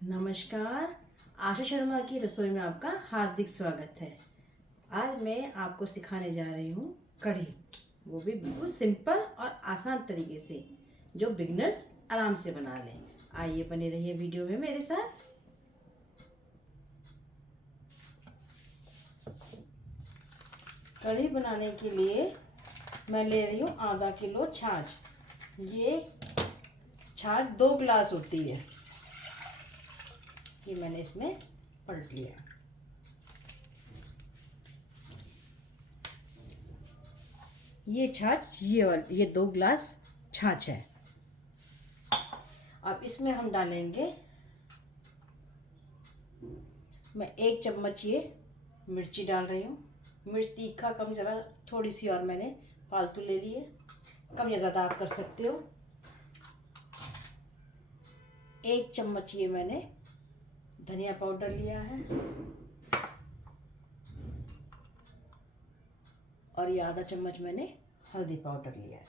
नमस्कार। आशा शर्मा की रसोई में आपका हार्दिक स्वागत है। आज मैं आपको सिखाने जा रही हूँ कढ़ी, वो भी बिल्कुल सिंपल और आसान तरीके से, जो बिगनर्स आराम से बना लें। आइए बने रहिए वीडियो में मेरे साथ। कढ़ी बनाने के लिए मैं ले रही हूँ आधा किलो छाछ। ये छाछ 2 गिलास होती है। ये मैंने इसमें पलट लिया। ये छाछ ये 2 गिलास छाछ है। अब इसमें हम डालेंगे, मैं 1 चम्मच ये मिर्ची डाल रही हूँ। मिर्च तीखा कम ज़्यादा थोड़ी सी और मैंने फालतू ले ली है, कम या ज़्यादा आप कर सकते हो। 1 चम्मच ये मैंने धनिया पाउडर लिया है और ये आधा चम्मच मैंने हल्दी पाउडर लिया है।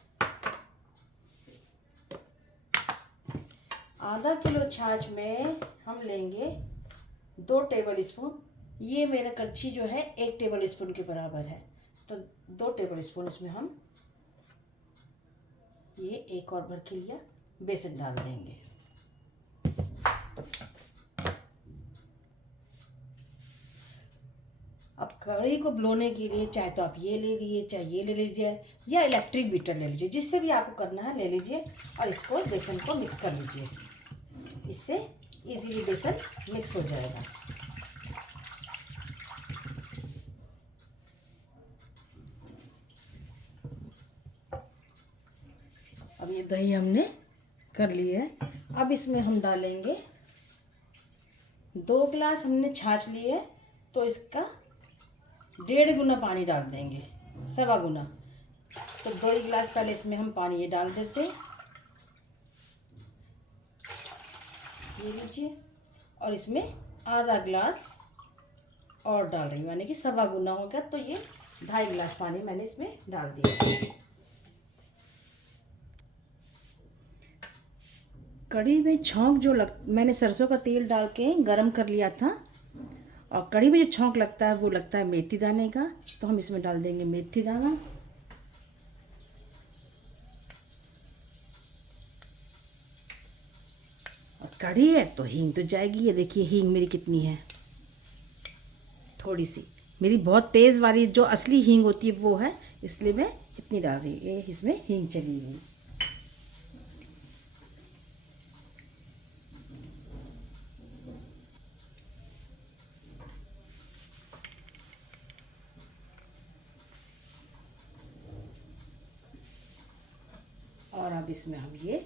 आधा किलो छाछ में हम लेंगे 2 टेबल स्पून। ये मेरा कड़छी जो है 1 टेबल स्पून के बराबर है, तो 2 टेबल स्पून इसमें हम ये एक और भर के लिया बेसन डाल देंगे। अब कढ़ी को ब्लोने के लिए चाहे तो आप ये ले लीजिए, चाहे ये ले लीजिए, या इलेक्ट्रिक बीटर ले लीजिए, जिससे भी आपको करना है ले लीजिए और इसको बेसन को मिक्स कर लीजिए। इससे इजीली बेसन मिक्स हो जाएगा। अब ये दही हमने कर ली है। अब इसमें हम डालेंगे 2 गिलास हमने छाछ ली है, तो इसका 1.5 गुना पानी डाल देंगे, 1.25 गुना। तो 2 गिलास पहले इसमें हम पानी ये डाल देते, ये लीजिए। और इसमें आधा गिलास और डाल रही हूँ, यानी कि 1.25 गुना हो गया, तो ये 2.5 गिलास पानी मैंने इसमें डाल दिया। कढ़ी में छौंक जो मैंने सरसों का तेल डाल के गरम कर लिया था, और कढ़ी में जो छौंक लगता है वो लगता है मेथी दाने का, तो हम इसमें डाल देंगे मेथी दाना। और कढ़ी है तो हींग तो जाएगी। ये देखिए हींग मेरी कितनी है, थोड़ी सी। मेरी बहुत तेज़ वाली जो असली हींग होती है वो है, इसलिए मैं इतनी डाल रही हूँ। ये इसमें हींग चली गई। और अब इसमें हम ये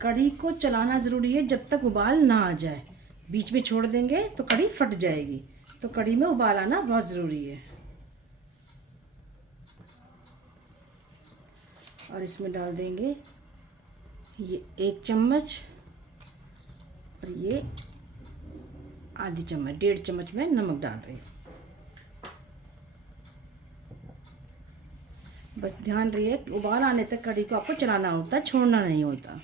कढ़ी को चलाना ज़रूरी है जब तक उबाल ना आ जाए। बीच में छोड़ देंगे तो कढ़ी फट जाएगी, तो कढ़ी में उबाल आना बहुत ज़रूरी है। और इसमें डाल देंगे ये 1 चम्मच, और ये आधी चम्मच, 1.5 चम्मच में नमक डाल रही हूँ। बस ध्यान रहिए उबाल आने तक कढ़ी को आपको चलाना होता है, छोड़ना नहीं होता।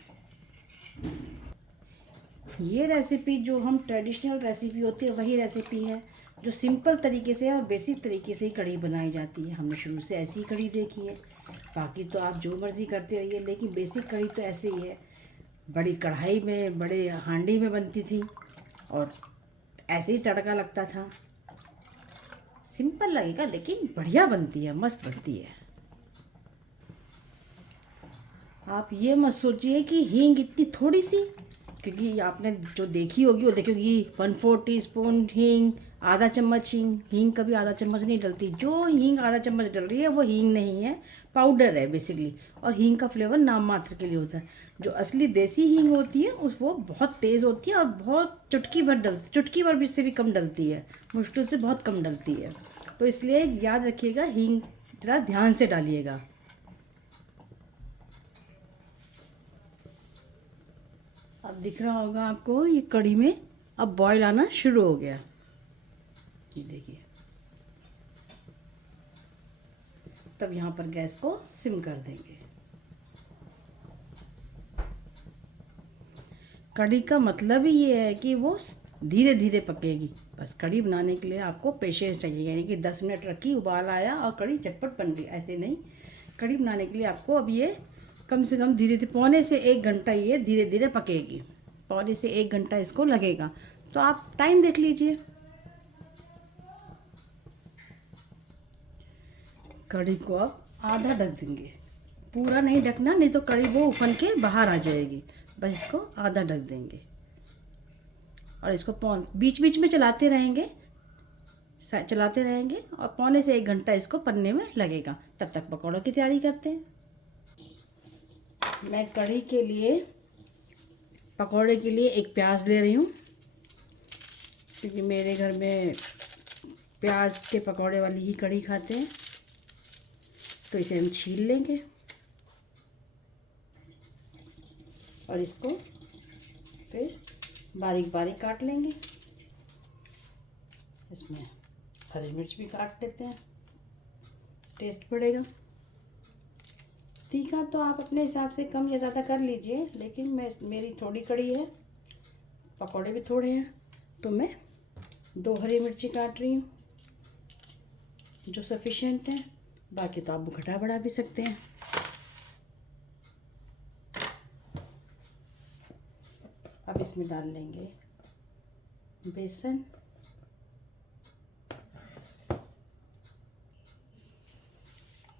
ये रेसिपी जो हम ट्रेडिशनल रेसिपी होती है वही रेसिपी है जो सिंपल तरीके से और बेसिक तरीके से ही कढ़ी बनाई जाती है। हमने शुरू से ऐसी ही कढ़ी देखी है। बाकी तो आप जो मर्ज़ी करते रहिए, लेकिन बेसिक कढ़ी तो ऐसे ही है। बड़ी कढ़ाई में, बड़े हांडी में बनती थी और ऐसे ही तड़का लगता था। सिंपल लगेगा लेकिन बढ़िया बनती है, मस्त बनती है। आप ये मत सोचिए कि हींग इतनी थोड़ी सी, क्योंकि आपने जो देखी होगी वो देखी होगी 1/4 टीस्पून हींग, आधा चम्मच हींग। हींग कभी आधा चम्मच नहीं डलती। जो हींग आधा चम्मच डल रही है वो हींग नहीं है, पाउडर है बेसिकली। और हींग का फ्लेवर नाम मात्र के लिए होता है। जो असली देसी हींग होती है उस वो बहुत तेज़ होती है और बहुत चुटकी भर डलती, चुटकी भर भी से भी कम डलती है, मुश्किल से बहुत कम डलती है। तो इसलिए याद रखिएगा, हींग ज़रा ध्यान से डालिएगा। अब दिख रहा होगा आपको ये कढ़ी में अब बॉईल आना शुरू हो गया, ये देखिए। तब यहाँ पर गैस को सिम कर देंगे। कढ़ी का मतलब ही ये है कि वो धीरे धीरे पकेगी। बस कढ़ी बनाने के लिए आपको पेशेंस चाहिए, यानी कि 10 मिनट रखी, उबाल आया और कढ़ी झटपट बन गई, ऐसे नहीं। कढ़ी बनाने के लिए आपको अब ये कम से कम धीरे धीरे पौने से 1 घंटा ये धीरे धीरे पकेगी। पौने से 1 घंटा इसको लगेगा, तो आप टाइम देख लीजिए। कढ़ी को अब आधा ढक देंगे, पूरा नहीं ढकना, नहीं तो कढ़ी वो उफन के बाहर आ जाएगी। बस इसको आधा ढक देंगे और इसको बीच बीच में चलाते रहेंगे और पौने से 1 घंटा इसको पकने में लगेगा। तब तक पकौड़ों की तैयारी करते हैं। मैं कढ़ी के लिए, पकौड़े के लिए एक प्याज ले रही हूँ, क्योंकि मेरे घर में प्याज के पकौड़े वाली ही कढ़ी खाते हैं। तो इसे हम छील लेंगे और इसको फिर बारीक बारीक काट लेंगे। इसमें हरी मिर्च भी काट लेते हैं, टेस्ट बढ़ेगा। तीखा तो आप अपने हिसाब से कम या ज़्यादा कर लीजिए, लेकिन मेरी थोड़ी कड़ी है, पकौड़े भी थोड़े हैं, तो मैं 2 हरी मिर्ची काट रही हूँ, जो सफिशिएंट है। बाकी तो आप घटा बढ़ा भी सकते हैं। अब इसमें डाल लेंगे बेसन,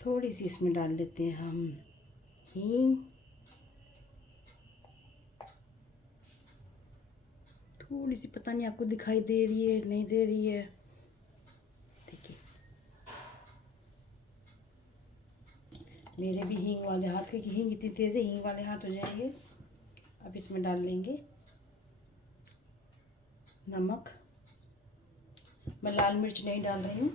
थोड़ी सी इसमें डाल लेते हैं हम हींग, थोड़ी सी, पता नहीं आपको दिखाई दे रही है नहीं दे रही है, देखिए मेरे भी हींग वाले हाथ, क्योंकि हींग इतनी तेज़ है, हींग वाले हाथ हो जाएंगे। अब इसमें डाल लेंगे नमक, मैं लाल मिर्च नहीं डाल रही हूँ।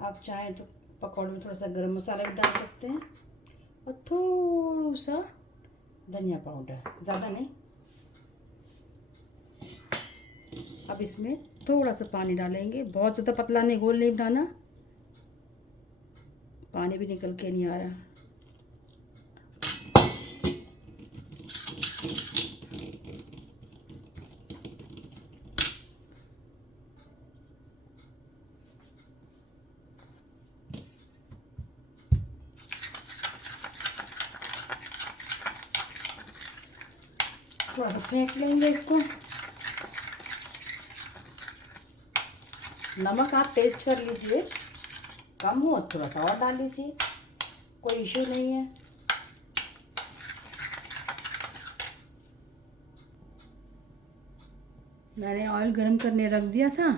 आप चाहें तो पकौड़े में थोड़ा सा गरम मसाला भी डाल सकते हैं और थोड़ा सा धनिया पाउडर, ज़्यादा नहीं। अब इसमें थोड़ा सा पानी डालेंगे, बहुत ज़्यादा पतला नहीं, घोल नहीं बनाना, पानी भी निकल के नहीं आ रहा। थोड़ा सा फेंट लेंगे इसको। नमक आप टेस्ट कर लीजिए, कम हो थोड़ा सा और डाल लीजिए, कोई इशू नहीं है। मैंने ऑयल गरम करने रख दिया था,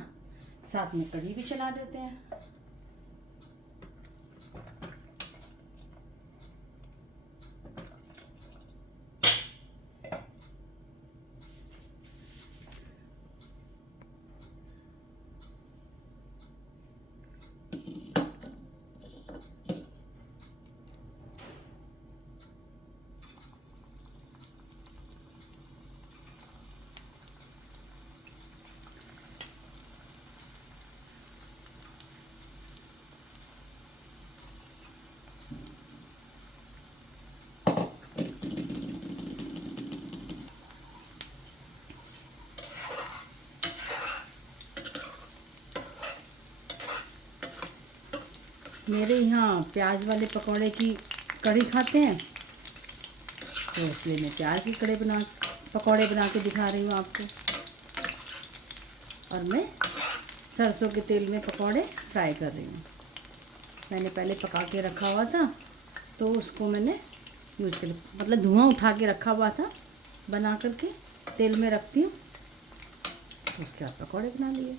साथ में कढ़ी भी चला देते हैं। मेरे यहाँ प्याज वाले पकौड़े की कढ़ी खाते हैं, तो इसलिए मैं प्याज की पकौड़े बना के दिखा रही हूँ आपको। और मैं सरसों के तेल में पकौड़े फ्राई कर रही हूँ। मैंने पहले पका के रखा हुआ था, तो उसको मैंने यूज़ कर, मतलब धुआं उठा के रखा हुआ था, बना करके तेल में रखती हूँ, तो उसके बाद पकौड़े बना लिए।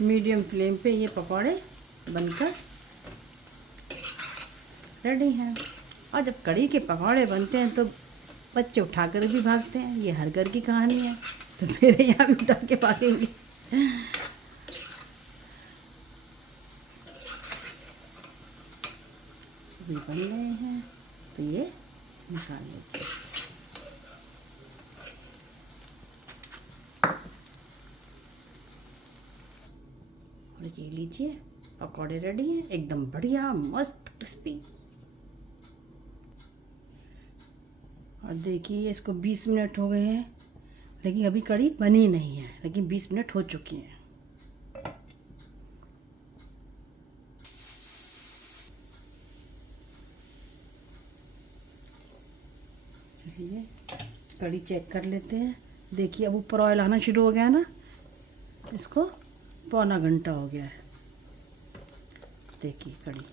मीडियम फ्लेम पे ये पकौड़े बनकर रेडी हैं। और जब कढ़ी के पकौड़े बनते हैं तो बच्चे उठाकर भी भागते हैं, ये हर घर की कहानी है, तो मेरे यहाँ भी उठा के भागेंगे। अभी बन रहे हैं तो ये निकाल लेते हैं। और ये लीजिए पकौड़े रेडी हैं, एकदम बढ़िया मस्त क्रिस्पी। और देखिए इसको 20 मिनट हो गए हैं, लेकिन अभी कढ़ी बनी नहीं है, लेकिन 20 मिनट हो चुकी हैं। चलिए कढ़ी चेक कर लेते हैं। देखिए अब ऊपर ऑयल आना शुरू हो गया है ना, इसको पौना घंटा हो गया है। देखिए कढ़ी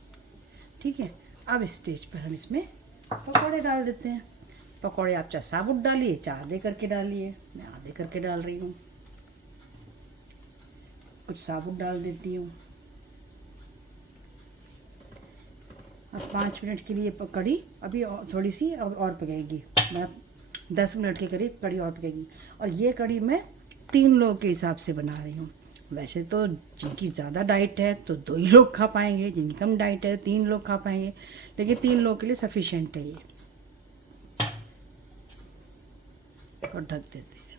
ठीक है। अब इस स्टेज पर हम इसमें पकौड़े डाल देते हैं। पकौड़े आप चाहे साबुत डालिए चाहे आधे करके डालिए, मैं आधे करके डाल रही हूँ। कुछ साबुत डाल देती हूँ। अब 5 मिनट के लिए कढ़ी अभी थोड़ी सी और पकेगी, मैं 10 मिनट के करीब कढ़ी और पकेगी। और ये कढ़ी मैं 3 लोगों के हिसाब से बना रही हूँ। वैसे तो जिनकी ज़्यादा डाइट है तो 2 ही लोग खा पाएंगे, जिनकी कम डाइट है 3 लोग खा पाएंगे, लेकिन 3 लोगों के लिए सफिशिएंट है ये। और ढक देते हैं।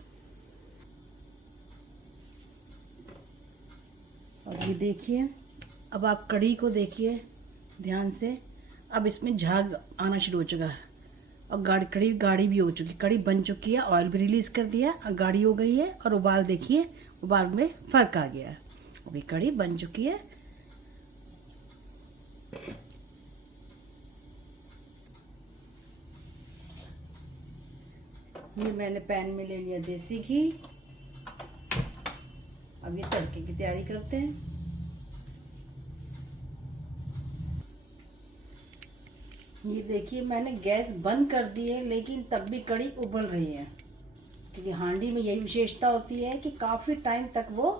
और ये देखिए अब आप कढ़ी को देखिए ध्यान से, अब इसमें झाग आना शुरू हो चुका है और कढ़ी गाढ़ी भी हो चुकी, कढ़ी बन चुकी है, ऑयल भी रिलीज़ कर दिया, गाढ़ी हो गई है। और उबाल देखिए, उबाल में फ़र्क आ गया है। अभी कढ़ी बन चुकी है। ये मैंने पैन में ले लिया देसी घी। अब ये तड़के की तैयारी करते हैं। ये देखिए मैंने गैस बंद कर दी है, लेकिन तब भी कढ़ी उबल रही है, क्योंकि हांडी में यही विशेषता होती है कि काफ़ी टाइम तक वो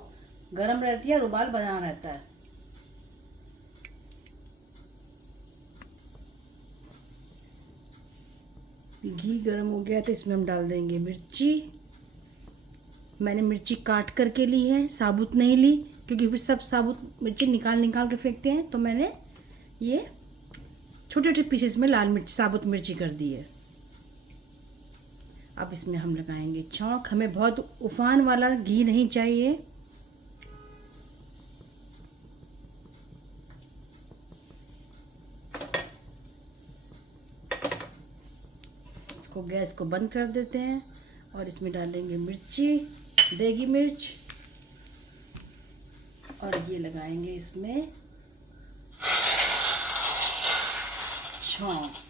गर्म रहती है और उबाल बना रहता है। घी गर्म हो गया तो इसमें हम डाल देंगे मिर्ची। मैंने मिर्ची काट करके ली है, साबुत नहीं ली, क्योंकि फिर सब साबुत मिर्ची निकाल के फेंकते हैं, तो मैंने ये छोटे छोटे पीसेस में लाल मिर्च साबुत मिर्ची कर दी है। अब इसमें हम लगाएंगे छौंक। हमें बहुत उफान वाला घी नहीं चाहिए। इसको गैस को बंद कर देते हैं और इसमें डालेंगे मिर्ची, देगी मिर्च, और ये लगाएंगे इसमें छौंक।